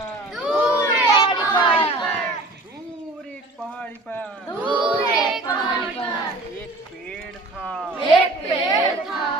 दूर एक पहाड़ी पर, दूर एक पहाड़ी पर, दूर एक पहाड़ी पर एक पेड़ था, एक पेड़ था,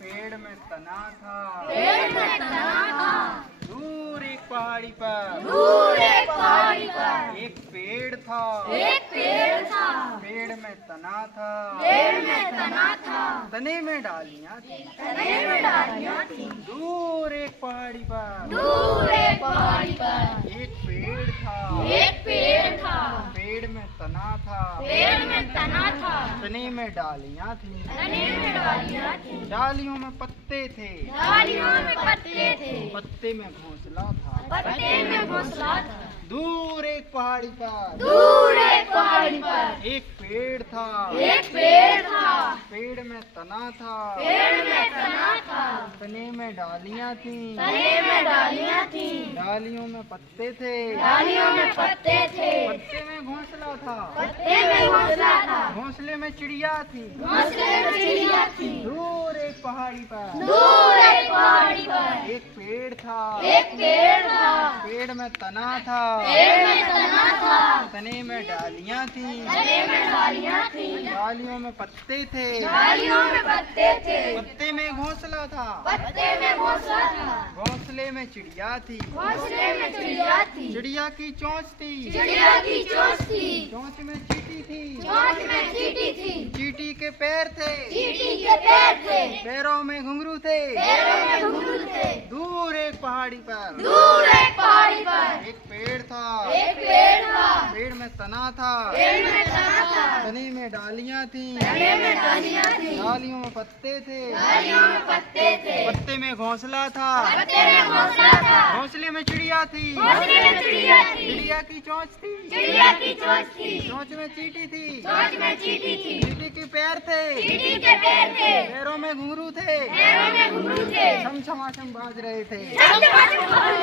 पेड़ में तना था। पेड़ में तना था। दूर एक पहाड़ी पर, दूर एक पहाड़ी पर एक पेड़ था, एक पेड़ था, पेड़ में तना था। पेड़ में तना था, तने में डालियां थी। तने में डालियां थी। दूर एक पहाड़ी पर, दूर एक पहाड़ी पर एक पेड़ था, एक पेड़ था, पेड़ में तना था। पेड़ में तना था, तने में डालियां थी। तने में डालियां थी। डालियों में पत्ते थे, डालियों में पत्ते थे, पत्ते में घोंसला था। पत्ते में घोंसला था। दूर एक पहाड़ी पर, दूर एक पहाड़ी पर एक पेड़ था, एक पेड़ था, पेड़ में तना था। पेड़ में तना था, तने में डालियां थी, तने में डालियां थी। डालियों में पत्ते थे, डालियों में पत्ते थे, पत्ते में घोंसला था। पत्ते में घोंसला था, घोंसले में चिड़िया थी। घोंसले में चिड़िया थी। दूर एक पहाड़ी पर, दूर एक पहाड़ी पर एक पेड़ था, एक पेड़ था, पेड़ में तना था। पेड़ में तना था, तने में डालियां थी, तने में डालियां थी। डालियों में पत्ते थे, डालियों में पत्ते थे, पत्ते में घोंसला था। पत्ते में घोंसला था, घोंसले में चिड़िया थी, घोंसले में चिड़िया थी। चिड़िया की चोंच थी, चिड़िया की चोंच थी, चोंच में चींटी थी। चोंच में चींटी थी। चींटी के पैर थे, चींटी के पैर थे, पैरों में घुंघरू थे। पैरों में घुंघरू थे। दूर एक पहाड़ी पर, दूर एक पहाड़ी पर एक पेड़ था, एक पेड़ था, पेड़ में तना था। पेड़ में तना था, तने में डालियां थी, तने में डालियां थी। डालियों में पत्ते थे, डालियों में पत्ते थे, पत्ते में घोंसला था। पत्ते में घोंसला था, घोंसले में चिड़िया थी, घोंसले में चिड़िया थी। चिड़िया की चोंच थी, चिड़िया की चोंच थी, चोंच में चींटी थी। चोंच में चींटी थी। चींटी के पैर थे, चींटी के पैर थे, पैरों में घुंघरू थे। पैरों में घुंघरू थे। छम छमाछम बाज रहे थे। चम चम चम